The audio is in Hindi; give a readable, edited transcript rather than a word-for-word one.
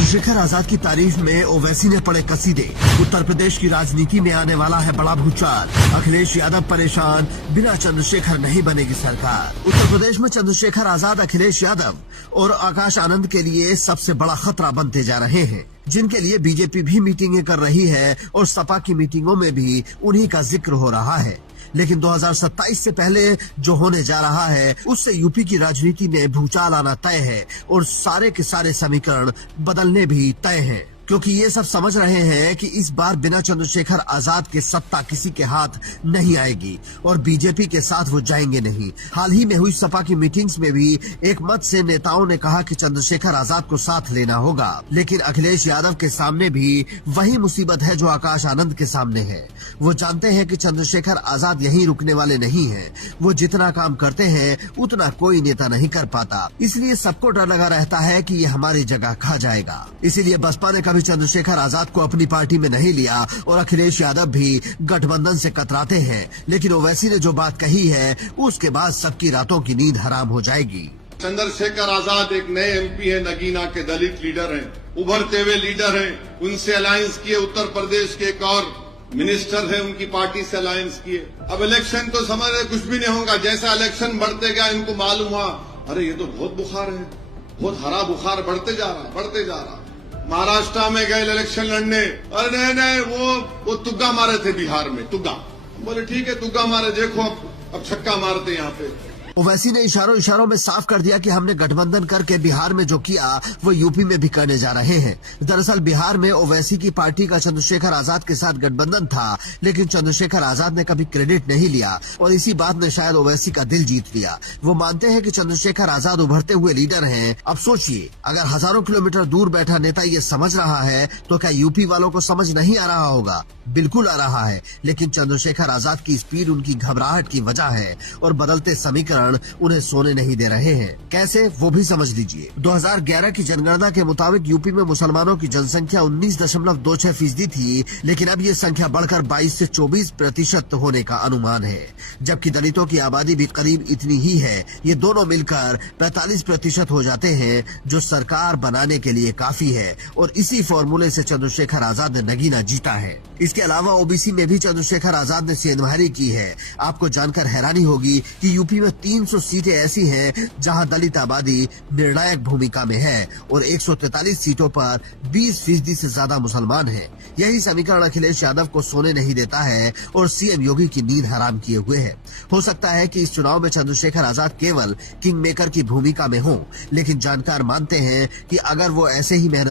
चंद्रशेखर आजाद की तारीफ में ओवैसी ने पढ़े कसीदे। उत्तर प्रदेश की राजनीति में आने वाला है बड़ा भूचाल। अखिलेश यादव परेशान, बिना चंद्रशेखर नहीं बनेगी सरकार। उत्तर प्रदेश में चंद्रशेखर आजाद, अखिलेश यादव और आकाश आनंद के लिए सबसे बड़ा खतरा बनते जा रहे हैं, जिनके लिए बीजेपी भी मीटिंगें कर रही है और सपा की मीटिंगों में भी उन्हीं का जिक्र हो रहा है। लेकिन 2027 से पहले जो होने जा रहा है उससे यूपी की राजनीति में भूचाल आना तय है और सारे के सारे समीकरण बदलने भी तय हैं, क्योंकि ये सब समझ रहे हैं कि इस बार बिना चंद्रशेखर आजाद के सत्ता किसी के हाथ नहीं आएगी और बीजेपी के साथ वो जाएंगे नहीं। हाल ही में हुई सपा की मीटिंग्स में भी एक मत से नेताओं ने कहा कि चंद्रशेखर आजाद को साथ लेना होगा, लेकिन अखिलेश यादव के सामने भी वही मुसीबत है जो आकाश आनंद के सामने है। वो जानते हैं कि चंद्रशेखर आजाद यहीं रुकने वाले नहीं हैं। वो जितना काम करते हैं उतना कोई नेता नहीं कर पाता, इसलिए सबको डर लगा रहता है कि ये हमारी जगह खा जाएगा। इसीलिए बसपा ने कभी चंद्रशेखर आजाद को अपनी पार्टी में नहीं लिया और अखिलेश यादव भी गठबंधन से कतराते हैं। लेकिन ओवैसी ने जो बात कही है उसके बाद सबकी रातों की नींद हराम हो जाएगी। चंद्रशेखर आजाद एक नए एमपी है, नगीना के दलित लीडर हैं, उभरते हुए लीडर हैं। उनसे अलायंस किए। उत्तर प्रदेश के एक और मिनिस्टर है, उनकी पार्टी से अलायंस किए। अब इलेक्शन तो समझ रहे कुछ भी नहीं होगा। जैसा इलेक्शन बढ़ते गया इनको मालूम हुआ, अरे ये तो बहुत बुखार है, बहुत हरा बुखार बढ़ते जा रहा। महाराष्ट्र में गए इलेक्शन लड़ने, अरे नहीं वो तुग्गा मारे थे बिहार में, तुग्गा। बोले ठीक है तुग्गा मारे, देखो अब छक्का मारते यहाँ पे। ओवैसी ने इशारों में साफ कर दिया कि हमने गठबंधन करके बिहार में जो किया वो यूपी में भी करने जा रहे हैं। दरअसल बिहार में ओवैसी की पार्टी का चंद्रशेखर आजाद के साथ गठबंधन था, लेकिन चंद्रशेखर आजाद ने कभी क्रेडिट नहीं लिया और इसी बात ने शायद ओवैसी का दिल जीत लिया। वो मानते हैं कि चंद्रशेखर आजाद उभरते हुए लीडर हैं। अब सोचिए, अगर हजारों किलोमीटर दूर बैठा नेता ये समझ रहा है तो क्या यूपी वालों को समझ नहीं आ रहा होगा? बिल्कुल आ रहा है, लेकिन चंद्रशेखर आजाद की स्पीड उनकी घबराहट की वजह है और बदलते समीकरण उन्हें सोने नहीं दे रहे हैं। कैसे, वो भी समझ लीजिए। 2011 की जनगणना के मुताबिक यूपी में मुसलमानों की जनसंख्या 19.26% थी, लेकिन अब ये संख्या बढ़कर 22 से 24% होने का अनुमान है, जबकि दलितों की आबादी भी करीब इतनी ही है। ये दोनों मिलकर 45% हो जाते हैं, जो सरकार बनाने के लिए काफी है और इसी फॉर्मूले से चंद्रशेखर आजाद ने नगीना जीता है। इसके अलावा ओबीसी में भी चंद्रशेखर आजाद ने सेंधमारी की है। आपको जानकर हैरानी होगी कि यूपी में 300 सीटें ऐसी हैं जहां दलित आबादी निर्णायक भूमिका में है और 143 सीटों पर 20% से ज्यादा मुसलमान हैं। यही समीकरण अखिलेश यादव को सोने नहीं देता है और सीएम योगी की नींद हराम किए हुए है। हो सकता है कि इस चुनाव में चंद्रशेखर आजाद केवल किंग मेकर की भूमिका में हो, लेकिन जानकार मानते हैं कि अगर वो ऐसे ही मेहनत